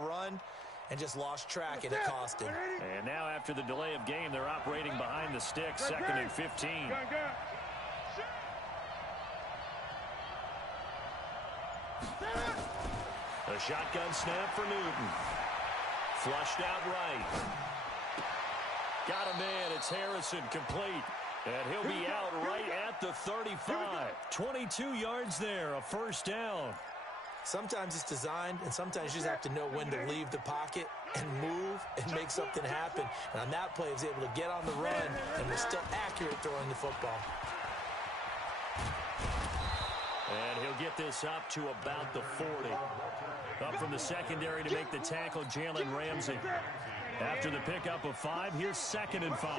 run and just lost track, and it cost him. And now after the delay of game, they're operating behind the stick, 2nd and 15. A shotgun snap for Newton. Flushed out right. Got a man. It's Harrison, complete. And he'll be out right at the 35. 22 yards there, a first down. Sometimes it's designed, and sometimes you just have to know when to leave the pocket and move and make something happen. And on that play, he was able to get on the run and was still accurate throwing the football. And he'll get this up to about the 40. Up from the secondary to make the tackle, Jalen Ramsey. After the pickup of 5, here's 2nd and 5.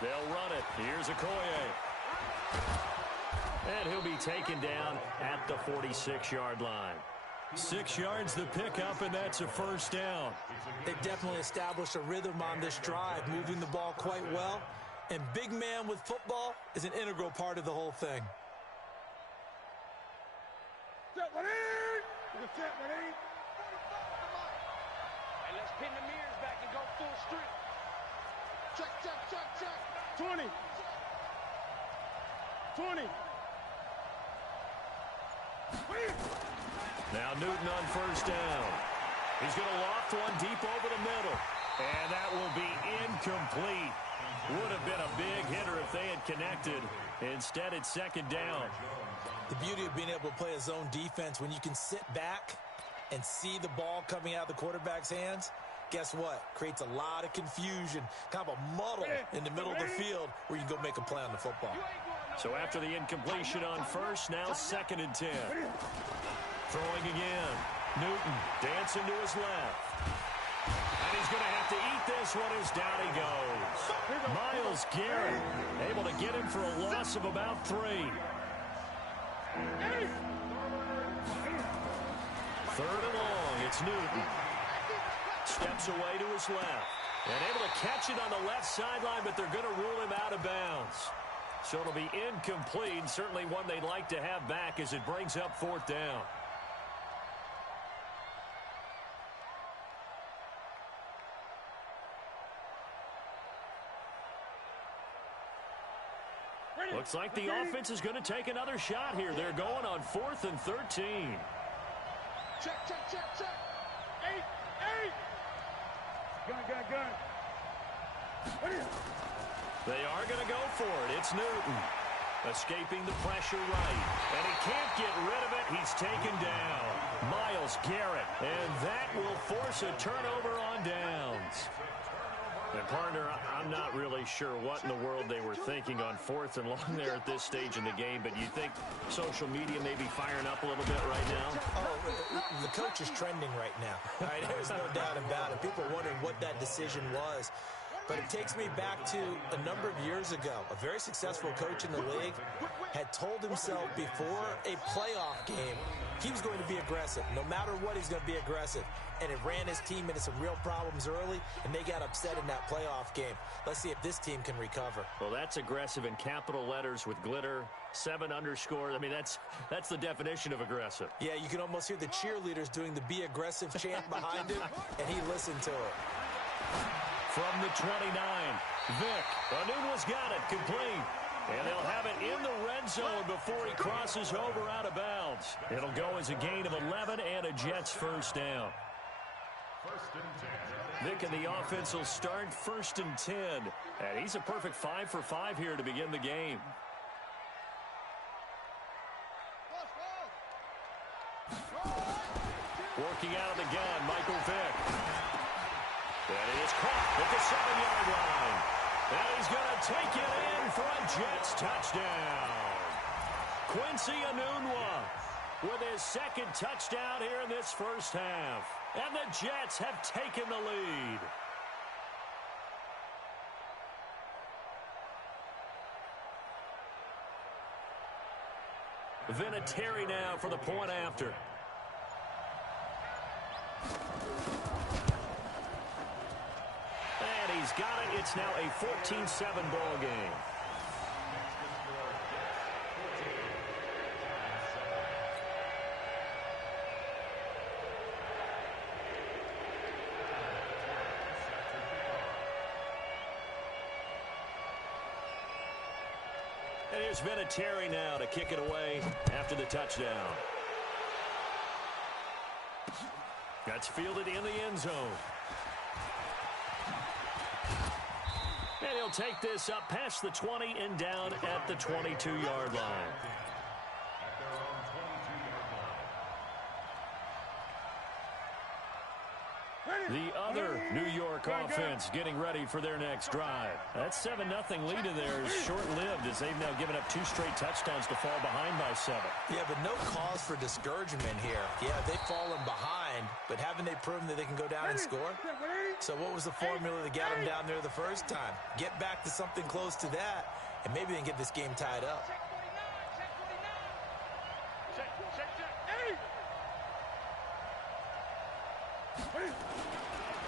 They'll run it. Here's Okoye. And he'll be taken down at the 46-yard line. 6 yards the pickup, and that's a first down. They definitely established a rhythm on this drive, moving the ball quite well. And big man with football is an integral part of the whole thing. Hey, let's pin the mirrors back and go full street. Check, check, check, check. 20. 20. Now Newton on first down. He's going to loft one deep over the middle. And that will be incomplete. Would have been a big hitter if they had connected. Instead, it's 2nd down. The beauty of being able to play a zone defense, when you can sit back and see the ball coming out of the quarterback's hands, guess what? Creates a lot of confusion, kind of a muddle in the middle of the field where you can go make a play on the football. So after the incompletion on first, now 2nd and 10. Throwing again. Newton dancing to his left. And he's going to have to eat this one as down he goes. Myles Garrett able to get him for a loss of about 3. 3rd and long. It's Newton. Steps away to his left. And able to catch it on the left sideline, but they're going to rule him out of bounds. So it'll be incomplete. Certainly one they'd like to have back as it brings up 4th down. Looks like the offense is going to take another shot here. They're going on 4th and 13. Check, check, check, check. 8, 8. Gun, gun, gun. They are going to go for it. It's Newton. Escaping the pressure right. And he can't get rid of it. He's taken down. Myles Garrett. And that will force a turnover on downs. And, partner, I'm not really sure what in the world they were thinking on 4th and long there at this stage in the game, but you think social media may be firing up a little bit right now? Oh, the coach is trending right now. All right, there's no doubt about it. People are wondering what that decision was. But it takes me back to a number of years ago. A very successful coach in the league had told himself before a playoff game he was going to be aggressive. No matter what, he's going to be aggressive. And it ran his team into some real problems early, and they got upset in that playoff game. Let's see if this team can recover. Well, that's aggressive in capital letters with glitter, 7 underscore. I mean, that's the definition of aggressive. Yeah, you can almost hear the cheerleaders doing the be aggressive chant behind him, and he listened to it. From the 29, Vick. Anunua's got it, complete. And they'll have it in the red zone before he crosses over out of bounds. It'll go as a gain of 11 and a Jets first down. Vick and the offense will start 1st and 10. And he's a perfect 5 for 5 here to begin the game. Working out of the gun, Michael Vick. And he is caught at the 7-yard line. And he's going to take it in for a Jets touchdown. Quincy Enunwa with his 2nd touchdown here in this first half. And the Jets have taken the lead. Vinatieri now for the point after. And he's got it. It's now a 14-7 ball game. And here's Vinatieri now to kick it away after the touchdown. That's fielded in the end zone. And he'll take this up past the 20 and down at the 22-yard line. The other New York offense getting ready for their next drive. That 7-0 lead of theirs is short-lived as they've now given up 2 straight touchdowns to fall behind by 7. Yeah, but no cause for discouragement here. Yeah, they've fallen behind, but haven't they proven that they can go down and score? So what was the formula that got them down there the first time? Get back to something close to that, and maybe they can get this game tied up.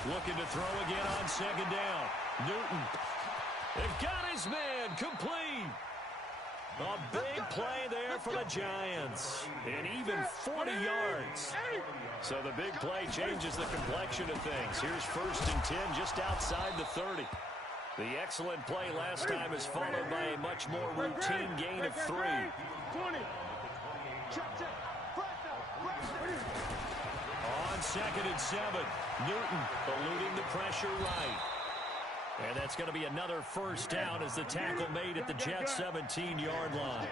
Looking to throw again on second down. Newton. They've got his man complete. A big play there for the Giants. And even 40 yards. So the big play changes the complexion of things. Here's 1st and 10 just outside the 30. The excellent play last time is followed by a much more routine gain of 3. 20. On 2nd and 7, Newton eluding the pressure right. And that's going to be another first down as the tackle made at the Jets' 17-yard line.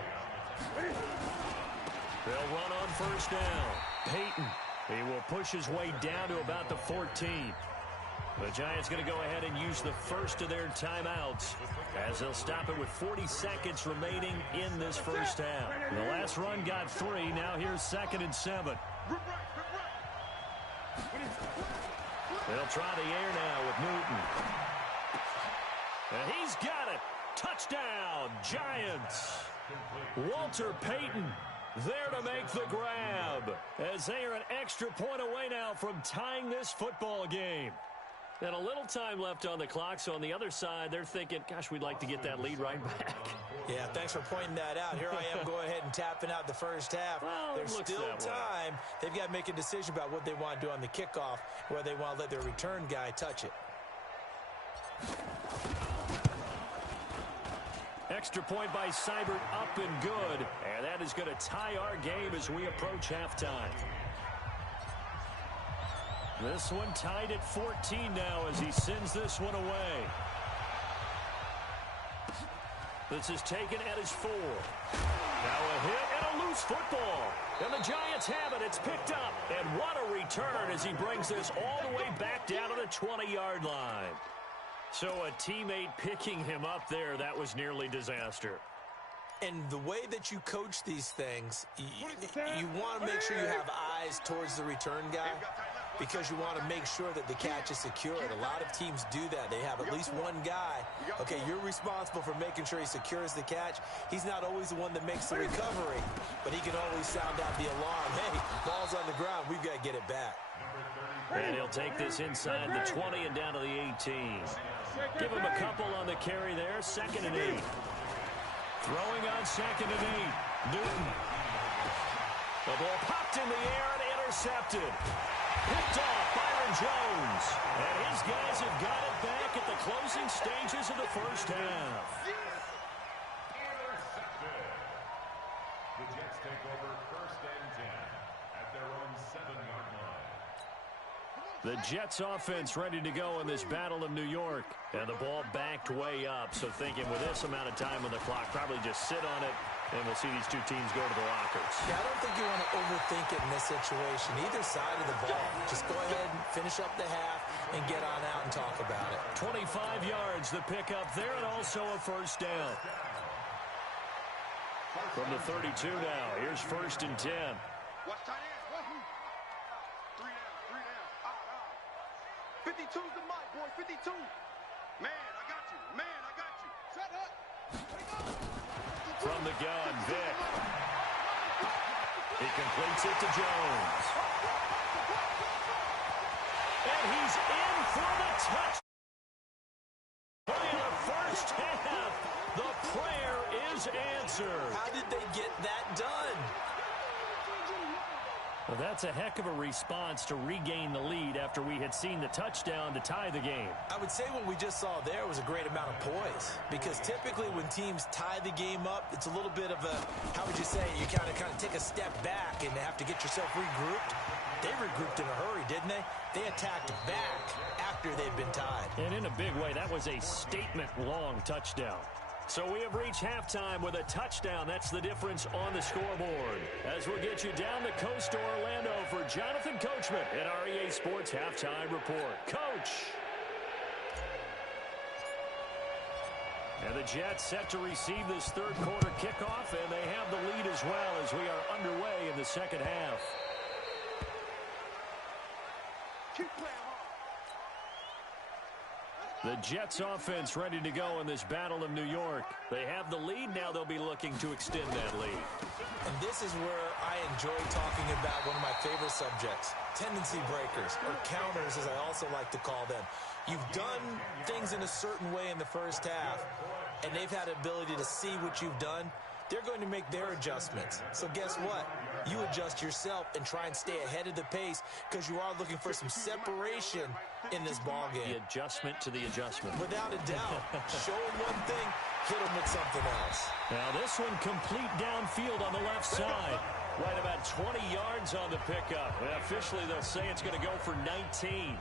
They'll run on 1st down. Peyton, he will push his way down to about the 14. The Giants going to go ahead and use the first of their timeouts as they'll stop it with 40 seconds remaining in this first half. The last run got 3. Now here's 2nd and 7. They'll try the air now with Newton. And he's got it. Touchdown, Giants. Walter Payton there to make the grab as they are an extra point away now from tying this football game. And a little time left on the clock, so on the other side, they're thinking, gosh, we'd like to get that lead right back. Yeah, thanks for pointing that out. Here I am going ahead and tapping out the first half. Well, there's still time. They've got to make a decision about what they want to do on the kickoff, whether they want to let their return guy touch it. Extra point by Seibert, up and good. And that is going to tie our game as we approach halftime. This one tied at 14 now as he sends this one away. This is taken at his 4. Now a hit and a loose football. And the Giants have it. It's picked up. And what a return as he brings this all the way back down to the 20-yard line. So a teammate picking him up there, that was nearly disaster. And the way that you coach these things, you want to make sure you have eyes towards the return guy because you want to make sure that the catch is secured. A lot of teams do that. They have at least one guy. Okay, you're responsible for making sure he secures the catch. He's not always the one that makes the recovery, but he can always sound out the alarm. Hey, ball's on the ground. We've got to get it back. And he'll take this inside the 20 and down to the 18. Give him a couple on the carry there. 2nd and 8. Throwing on 2nd and 8. Newton. The ball popped in the air and intercepted. Picked off Byron Jones. And his guys have got it back at the closing stages of the first half. Intercepted. The Jets take over 1st and 10 at their own 7-yard line. The Jets offense ready to go in this Battle of New York. And the ball backed way up. So thinking with this amount of time on the clock, probably just sit on it. And we'll see these two teams go to the lockers. Yeah, I don't think you want to overthink it in this situation. Either side of the ball. Just go ahead and finish up the half and get on out and talk about it. 25 yards the pickup there and also a first down. From the 32 now. Here's 1st and 10. Watch tight end. 3 down. 52's the mic, boy. 52. Man, I got you. Man, I got you. Shut up. From the gun, Vick. He completes it to Jones. And he's in for the touch. Play of the first half. The prayer is answered. How did they get that done? Well, that's a heck of a response to regain the lead after we had seen the touchdown to tie the game. I would say what we just saw there was a great amount of poise, because typically when teams tie the game up, it's a little bit of a, how would you say, you kind of take a step back and have to get yourself regrouped. They regrouped in a hurry, didn't they? They attacked back after they'd been tied. And in a big way, that was a statement-long touchdown. So we have reached halftime with a touchdown. That's the difference on the scoreboard. As we'll get you down the coast to Orlando for Jonathan Coachman at our EA Sports Halftime Report. Coach! And the Jets set to receive this third quarter kickoff, and they have the lead as well as we are underway in the second half. Keep playing hard. The Jets offense ready to go in this Battle of New York. They have the lead. Now they'll be looking to extend that lead. And this is where I enjoy talking about one of my favorite subjects, tendency breakers, or counters as I also like to call them. You've done things in a certain way in the first half, and they've had the ability to see what you've done. They're going to make their adjustments. So guess what? You adjust yourself and try and stay ahead of the pace, because you are looking for some separation in this ball game. The adjustment to the adjustment. Without a doubt. Show them one thing, hit them with something else. Now this one complete downfield on the left side. Right about 20 yards on the pickup. Well, officially, they'll say it's going to go for 19.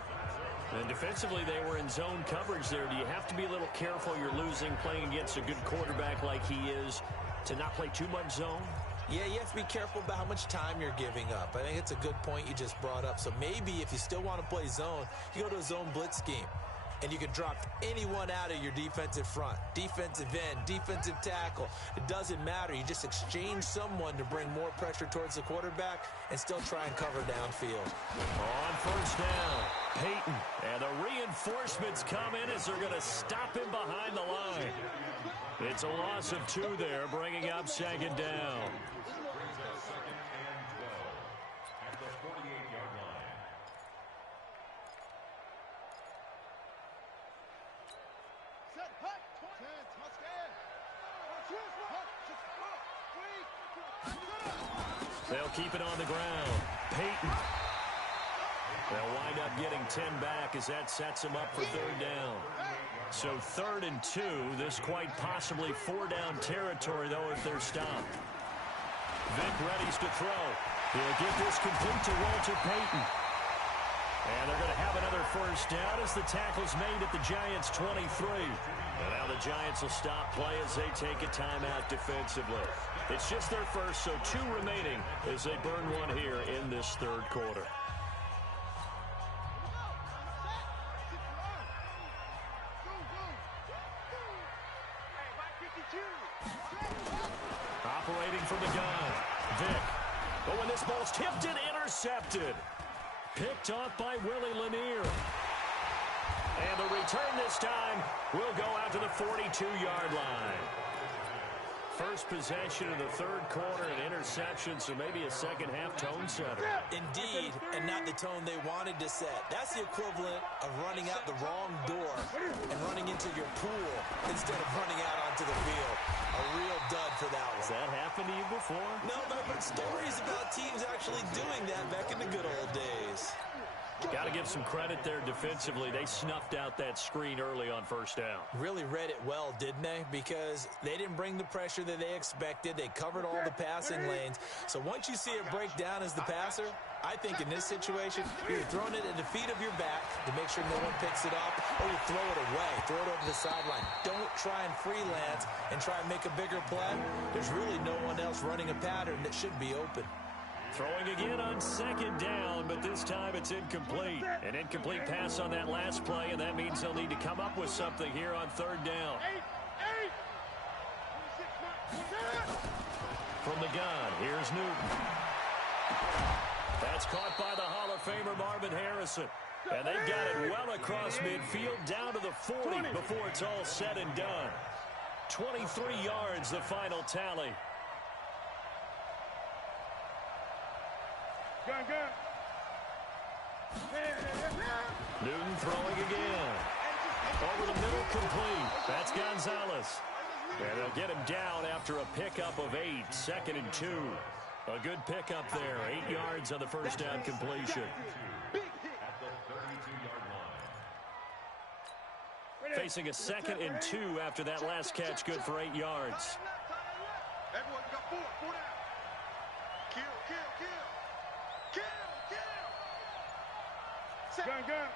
And defensively, they were in zone coverage there. Do you have to be a little careful? You're losing, playing against a good quarterback like he is, to not play too much zone? Yeah, you have to be careful about how much time you're giving up. I think it's a good point you just brought up. So maybe if you still want to play zone, you go to a zone blitz scheme. And you can drop anyone out of your defensive front, defensive end, defensive tackle. It doesn't matter. You just exchange someone to bring more pressure towards the quarterback and still try and cover downfield. On first down, Peyton. And the reinforcements come in as they're going to stop him behind the line. It's a loss of 2 there, bringing up second down. They'll keep it on the ground. Peyton. They'll wind up getting 10 back as that sets them up for third down. So 3rd and 2. This quite possibly 4-down territory, though, if they're stopped. Vic readies to throw. He'll get this complete to Walter Payton. And they're going to have another first down as the tackle's made at the Giants' 23. And now the Giants will stop play as they take a timeout defensively. It's just their first, so 2 remaining as they burn one here in this third quarter. Operating from the gun, Vic. But when this ball's tipped and intercepted. Picked off by Willie Lanier. And the return this time will go out to the 42-yard line. First possession of the third quarter, an interception, so maybe a second-half tone setter. Indeed, and not the tone they wanted to set. That's the equivalent of running out the wrong door and running into your pool instead of running out onto the field. A real dud for that one. Has that happened to you before? No, but I've heard stories about teams actually doing that back in the good old days. Got to give some credit there defensively. They snuffed out that screen early on first down. Really read it well, didn't they? Because they didn't bring the pressure that they expected. They covered all the passing lanes. So once you see it break down as the passer, I think in this situation, you're throwing it at the feet of your back to make sure no one picks it up, or you throw it away, throw it over the sideline. Don't try and freelance and try and make a bigger play. There's really no one else running a pattern that should be open. Throwing again on second down, but this time it's incomplete. An incomplete pass on that last play, and that means they'll need to come up with something here on third down. From the gun, here's Newton. That's caught by the Hall of Famer Marvin Harrison. And they've got it well across midfield, down to the 40 before it's all said and done. 23 yards, the final tally. Newton throwing again. Over the middle, complete. That's Gonzalez. And they'll get him down after a pickup of 8, 2nd and 2. A good pickup there. 8 yards on the first down completion. At the 32-yard line. Facing a 2nd and 2 after that last catch. Good for 8 yards. Everyone got 4 down. Kill. Gun.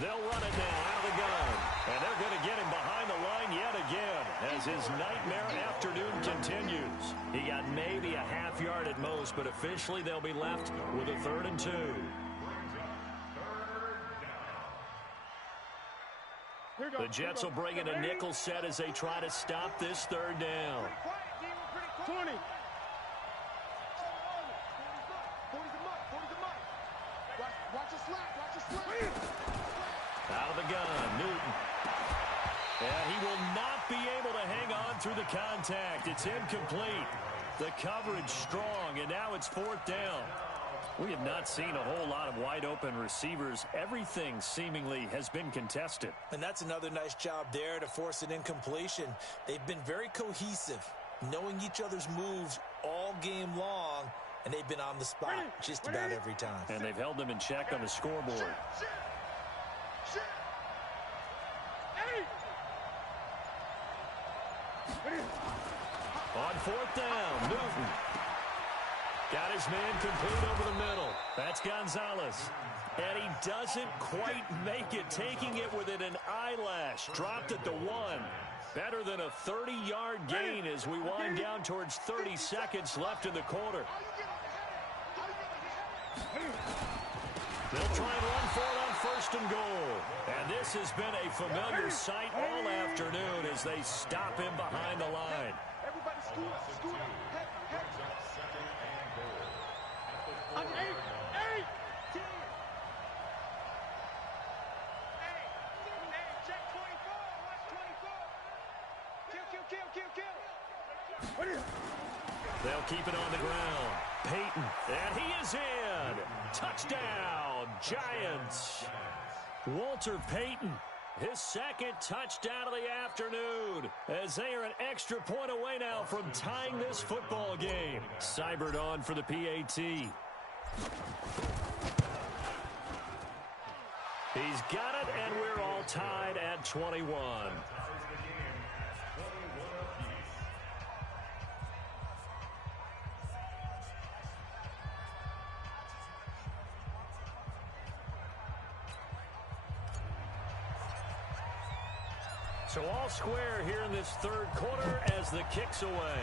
They'll run it now out of the gun. And they're going to get him behind the line yet again as his nightmare afternoon continues. He got maybe a half yard at most, but officially they'll be left with a 3rd and 2. The Jets will bring in a nickel set as they try to stop this 3rd down. 20. Watch your slap. Out of the gun, Newton. And he will not be able to hang on through the contact. It's incomplete. The coverage strong, and now it's 4th down. We have not seen a whole lot of wide-open receivers. Everything seemingly has been contested. And that's another nice job there to force an incompletion. They've been very cohesive, knowing each other's moves all game long, and they've been on the spot just about every time. And they've held them in check on the scoreboard. On 4th down, Newton. Got his man complete over the middle. That's Gonzalez. And he doesn't quite make it, taking it within an eyelash. Dropped at the 1. Better than a 30-yard gain as we wind down towards 30 seconds left in the quarter. They'll try and run for it on 1st and goal. And this has been a familiar sight all afternoon as they stop him behind the line. Everybody scoot up. Head. On 8. Check 24. Watch 24. Kill. They'll keep it on the ground. Peyton, and he is in. Touchdown, Giants. Walter Payton, his 2nd touchdown of the afternoon, as they are an extra point away now from tying this football game. Cybert on for the PAT. He's got it, and we're all tied at 21. So all square here in this 3rd quarter as the kick's away.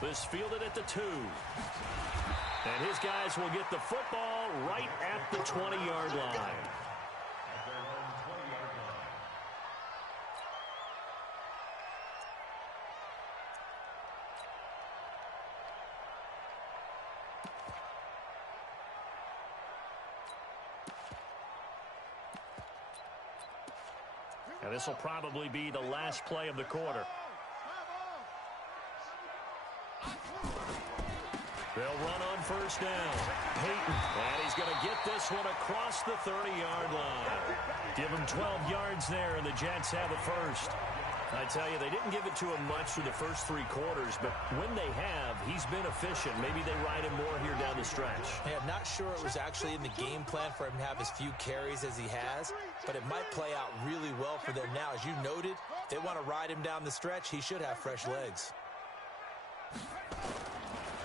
This fielded at the 2. And his guys will get the football right at the 20-yard line. And this will probably be the last play of the quarter. They'll run on 1st down. Peyton, and he's going to get this one across the 30-yard line. Give him 12 yards there, and the Jets have a 1st. I tell you, they didn't give it to him much through the first 3 quarters, but when they have, he's been efficient. Maybe they ride him more here down the stretch. Yeah, I'm not sure it was actually in the game plan for him to have as few carries as he has, but it might play out really well for them now. As you noted, they want to ride him down the stretch. He should have fresh legs.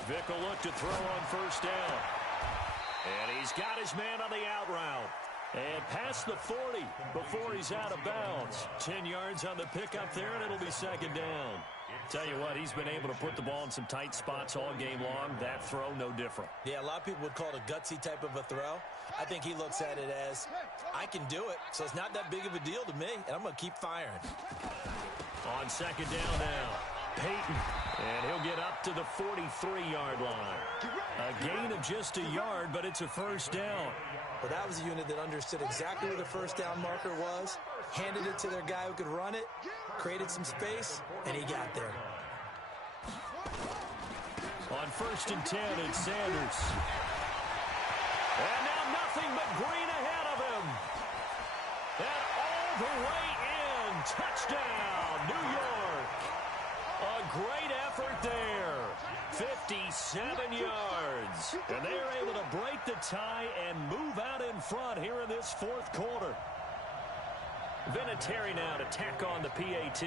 Vick will look to throw on 1st down. And he's got his man on the out route. And past the 40 before he's out of bounds. 10 yards on the pickup there, and it'll be 2nd down. Tell you what, he's been able to put the ball in some tight spots all game long. That throw, no different. Yeah, a lot of people would call it a gutsy type of a throw. I think he looks at it as, I can do it, so it's not that big of a deal to me, and I'm going to keep firing. On 2nd down now, Peyton. And he'll get up to the 43-yard line. A gain of just a yard, but it's a 1st down. Well, that was a unit that understood exactly where the 1st down marker was, handed it to their guy who could run it, created some space, and he got there. On 1st and 10, it's Sanders. And now nothing but green ahead of him. And all the way in touchdown, New York. A great effort there. 57 yards. And they are able to break the tie and move out in front here in this fourth quarter. Vinatieri now to tack on the PAT.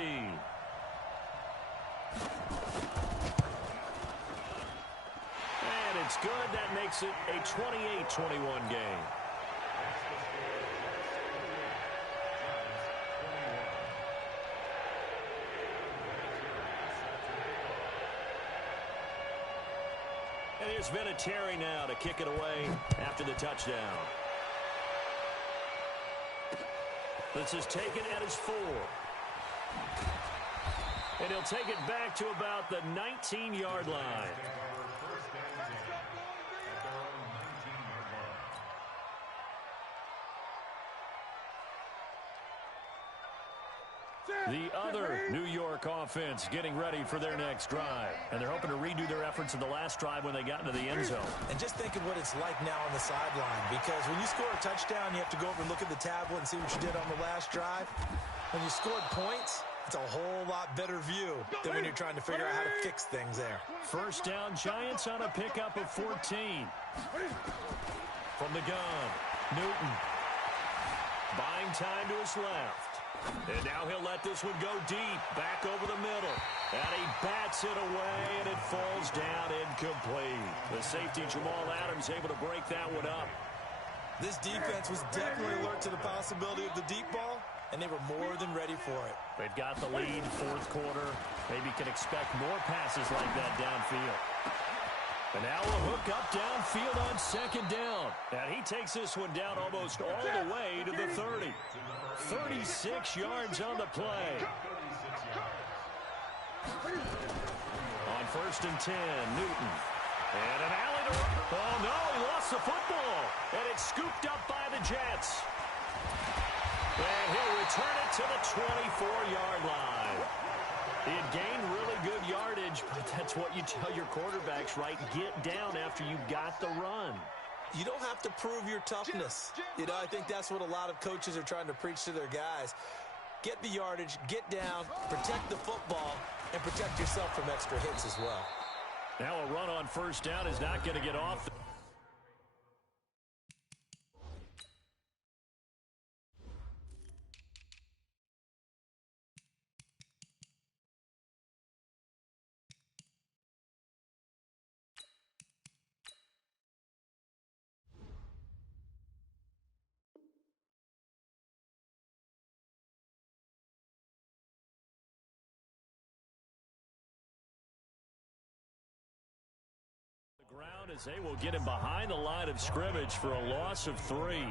And it's good. That makes it a 28-21 game. And here's Vinatieri now to kick it away after the touchdown. This is taken at his 4. And he'll take it back to about the 19-yard line. The other New York offense getting ready for their next drive. And they're hoping to redo their efforts in the last drive when they got into the end zone. And just think of what it's like now on the sideline. Because when you score a touchdown, you have to go over and look at the tablet and see what you did on the last drive. When you scored points, it's a whole lot better view than when you're trying to figure out how to fix things there. First down, Giants on a pickup of 14. From the gun, Newton. Buying time to his left. And now he'll let this one go deep, back over the middle. And he bats it away, and it falls down incomplete. The safety, Jamal Adams, able to break that one up. This defense was definitely alert to the possibility of the deep ball, and they were more than ready for it. They've got the lead, fourth quarter. Maybe can expect more passes like that downfield. And now a hook up downfield on second down. And he takes this one down almost all the way to the 30. 36 yards on the play. On first and 10, Newton. And an alley to... Oh, no, he lost the football. And it's scooped up by the Jets. And he'll return it to the 24-yard line. He had gained really good yardage, but that's what you tell your quarterbacks, right? Get down after you got the run. You don't have to prove your toughness. You know, I think that's what a lot of coaches are trying to preach to their guys. Get the yardage, get down, protect the football, and protect yourself from extra hits as well. Now a run on first down is not going to get off. Ground as they will get him behind the line of scrimmage for a loss of 3.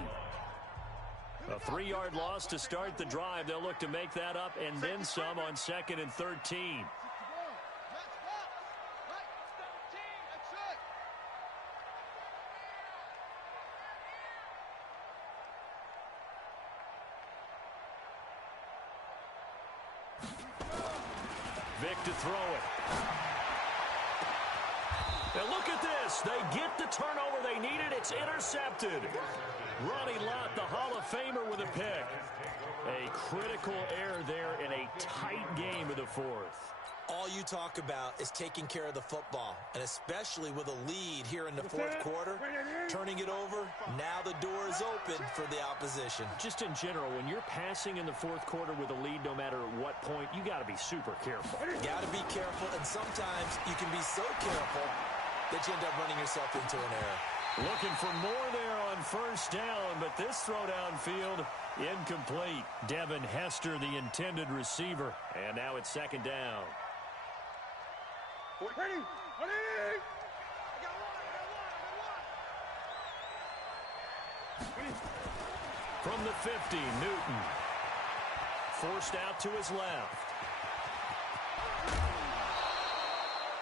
A 3-yard loss to start the drive. They'll look to make that up and then some on second and 13. Vic to throw it. And look at this. They get the turnover they needed. It's intercepted. Ronnie Lott, the Hall of Famer, with a pick. A critical error there in a tight game of the fourth. All you talk about is taking care of the football, and especially with a lead here in the fourth quarter, turning it over, now the door is open for the opposition. Just in general, when you're passing in the fourth quarter with a lead, no matter at what point, you got to be super careful. Got to be careful, and sometimes you can be so careful that you end up running yourself into an error. Looking for more there on first down, but this throw downfield incomplete. Devin Hester, the intended receiver, and now it's second down. Ready? From the 50, Newton. Forced out to his left.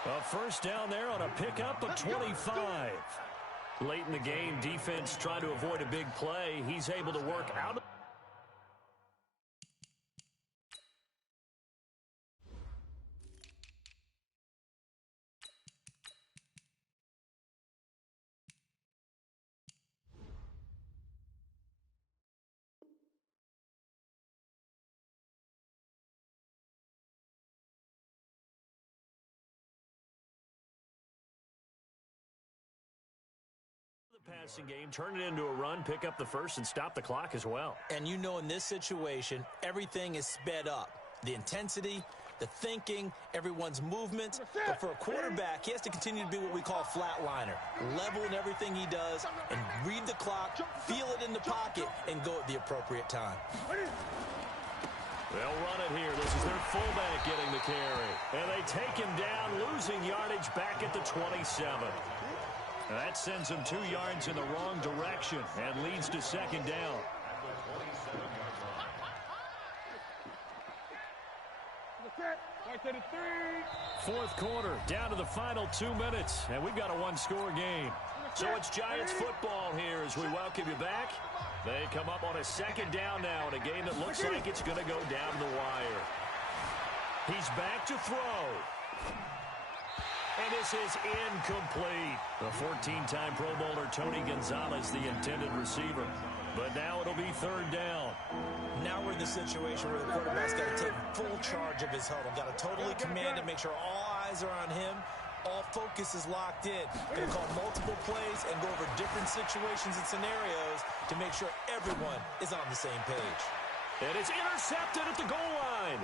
A first down there on a pickup of 25. Late in the game, defense trying to avoid a big play. He's able to work out of passing game, turn it into a run, pick up the first, and stop the clock as well. And you know in this situation, everything is sped up. The intensity, the thinking, everyone's movements. But for a quarterback, he has to continue to be what we call a flatliner. Level in everything he does and read the clock, feel it in the pocket, and go at the appropriate time. They'll run it here. This is their fullback getting the carry. And they take him down, losing yardage back at the 27. And that sends him 2 yards in the wrong direction and leads to second down. Fourth quarter, down to the final 2 minutes, and we've got a one-score game. So it's Giants football here as we welcome you back. They come up on a second down now in a game that looks like it's going to go down the wire. He's back to throw. And this is incomplete. The 14-time Pro Bowler Tony Gonzalez, the intended receiver. But now it'll be third down. Now we're in the situation where the quarterback's got to take full charge of his huddle. Got to totally command it, make sure all eyes are on him. All focus is locked in. Going to call multiple plays and go over different situations and scenarios to make sure everyone is on the same page. And it's intercepted at the goal line.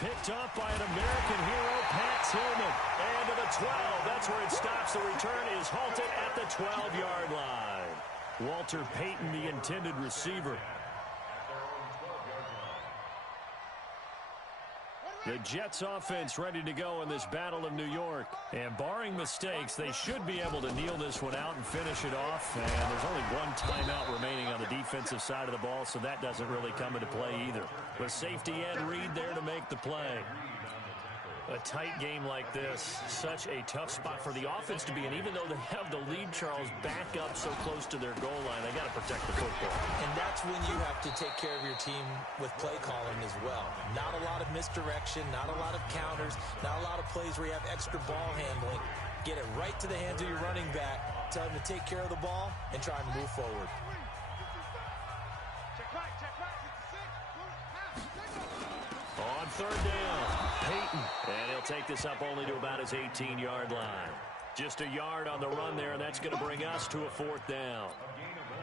Picked up by an American hero, Pat Tillman. And to the 12. That's where it stops. The return is halted at the 12-yard line. Walter Payton, the intended receiver. The Jets offense ready to go in this Battle of New York. And barring mistakes, they should be able to kneel this one out and finish it off. And there's only one timeout remaining on the defensive side of the ball, so that doesn't really come into play either. But safety Ed Reed there to make the play. A tight game like this, such a tough spot for the offense to be in. Even though they have the lead, Charles, back up so close to their goal line, they got to protect the football. And that's when you have to take care of your team with play calling as well. Not a lot of misdirection, not a lot of counters, not a lot of plays where you have extra ball handling. Get it right to the hands of your running back, tell him to take care of the ball, and try and move forward. On third down, Payton. And he'll take this up only to about his 18-yard line. Just a yard on the run there, and that's going to bring us to a fourth down.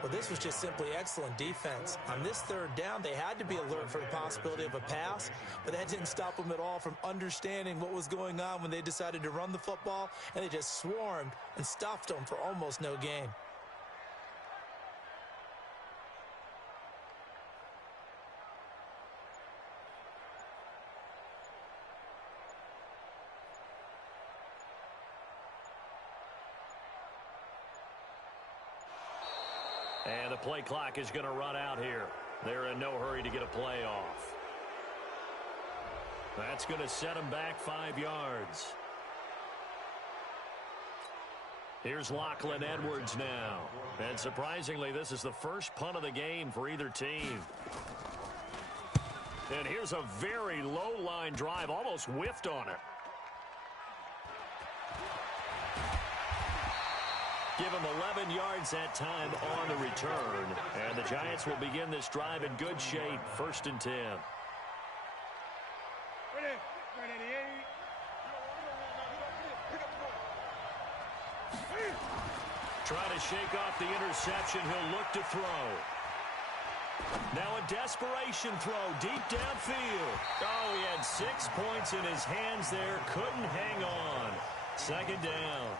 Well, this was just simply excellent defense. On this third down, they had to be alert for the possibility of a pass, but that didn't stop them at all from understanding what was going on when they decided to run the football, and they just swarmed and stuffed them for almost no gain. And the play clock is going to run out here. They're in no hurry to get a play off. That's going to set them back 5 yards. Here's Lachlan Edwards now. And surprisingly, this is the first punt of the game for either team. And here's a very low-line drive, almost whiffed on it. Give him 11 yards that time on the return. And the Giants will begin this drive in good shape. 1st and 10. Try to shake off the interception. He'll look to throw. Now a desperation throw deep downfield. Oh, he had 6 points in his hands there. Couldn't hang on. 2nd down.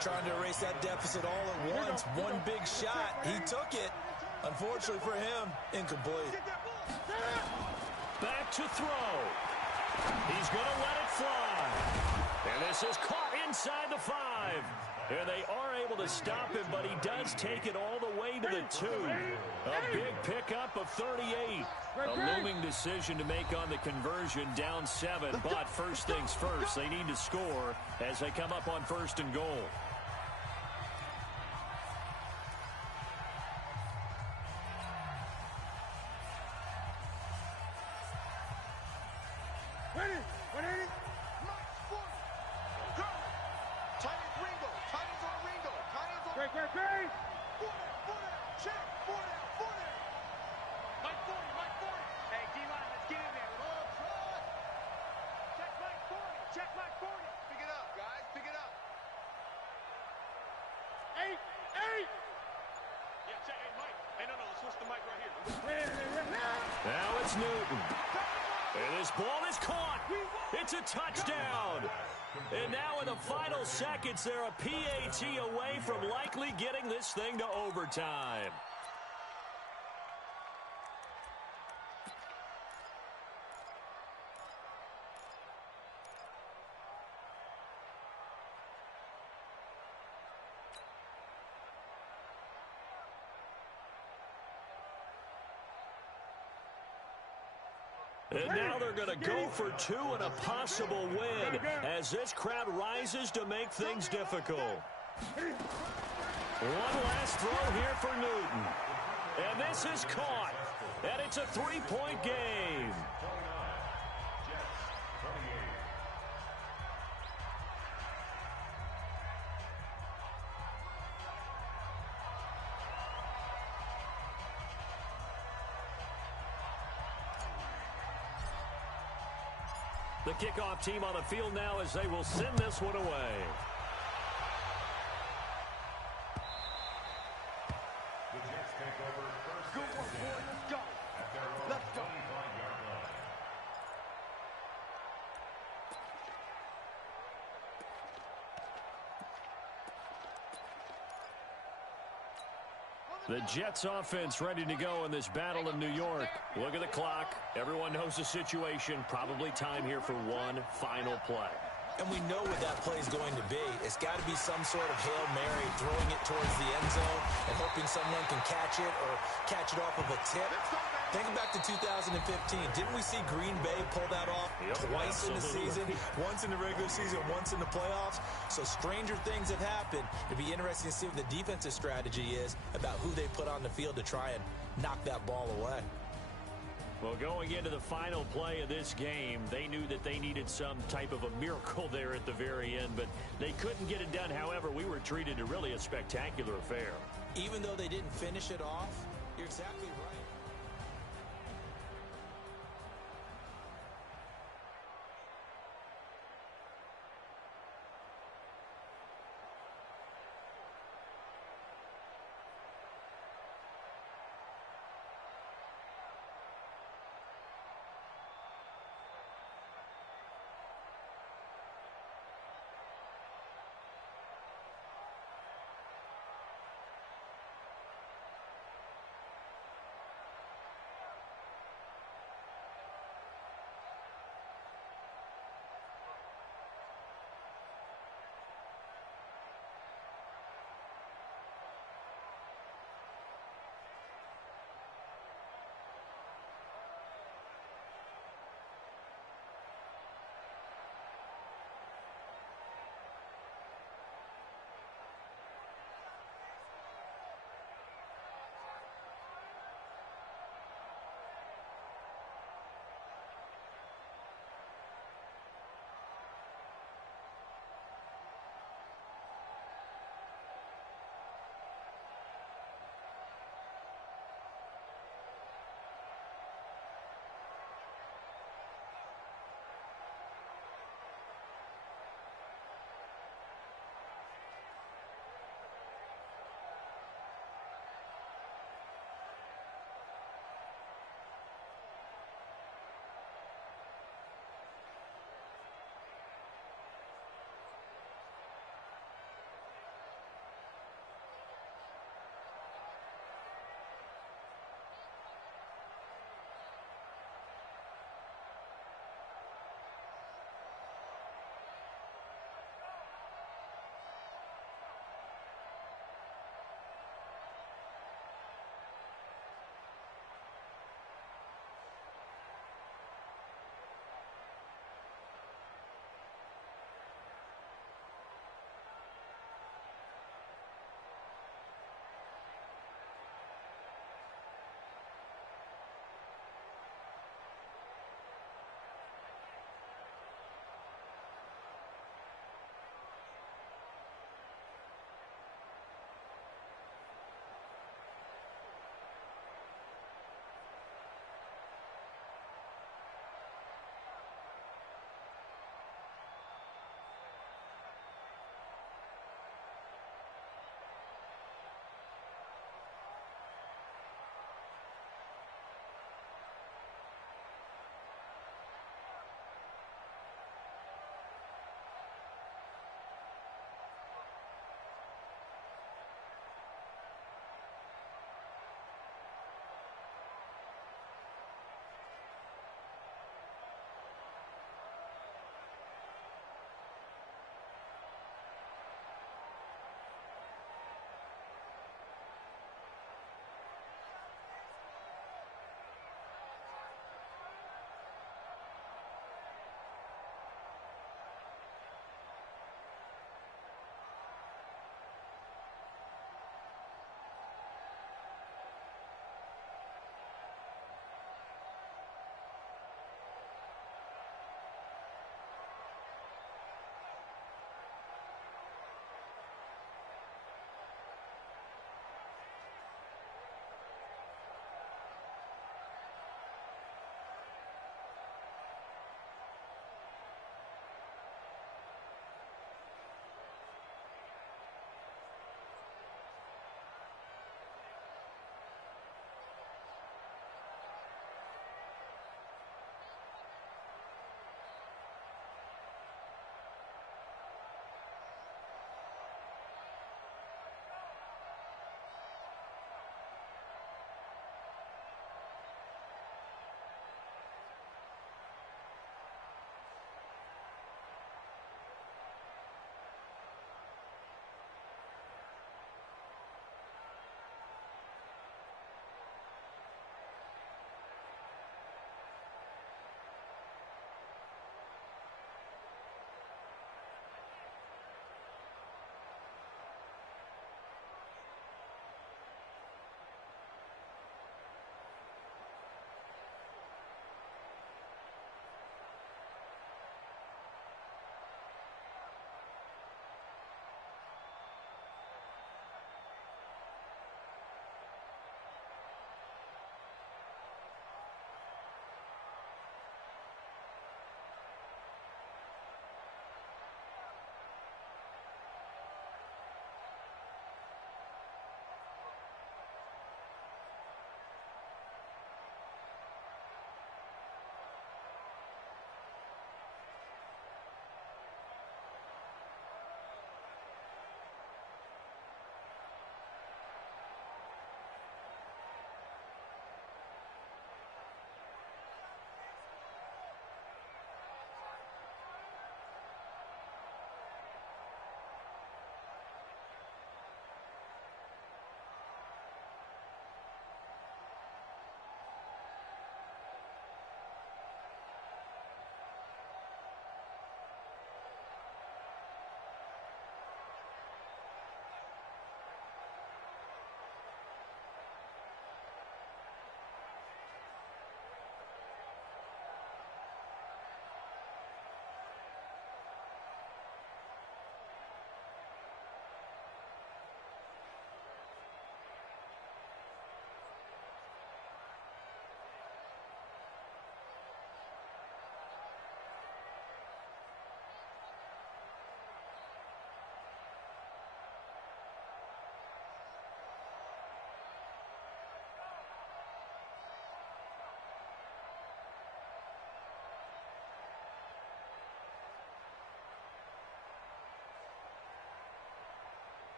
Trying to erase that deficit all at once. One big shot. He took it. Unfortunately for him, incomplete. Back to throw. He's going to let it fly. And this is caught inside the 5. And they are able to stop him, but he does take it all the way to the 2. A big pickup of 38. A looming decision to make on the conversion, down 7. But first things first, they need to score as they come up on 1st and goal. switch the mic right here. Now it's Newton. And this ball is caught. It's a touchdown. And now in the final seconds, they're a PAT away from likely getting this thing to overtime. And now they're going to go for two and a possible win as this crowd rises to make things difficult. One last throw here for Newton. And this is caught. And it's a three-point game. The kickoff team on the field now as they will send this one away. The Jets take over first. Good one, boy. Let's go. At their own Let's go. 25-yard line. The Jets offense ready to go in this battle in New York. Look at the clock. Everyone knows the situation. Probably time here for one final play. And we know what that play is going to be. It's got to be some sort of Hail Mary, throwing it towards the end zone and hoping someone can catch it or catch it off of a tip. Think back to 2015. Didn't we see Green Bay pull that off twice in the season? Once in the regular season, once in the playoffs. So stranger things have happened. It'd be interesting to see what the defensive strategy is about who they put on the field to try and knock that ball away. Well, going into the final play of this game, they knew that they needed some type of a miracle there at the very end, but they couldn't get it done. However, we were treated to really a spectacular affair. Even though they didn't finish it off, you're exactly right.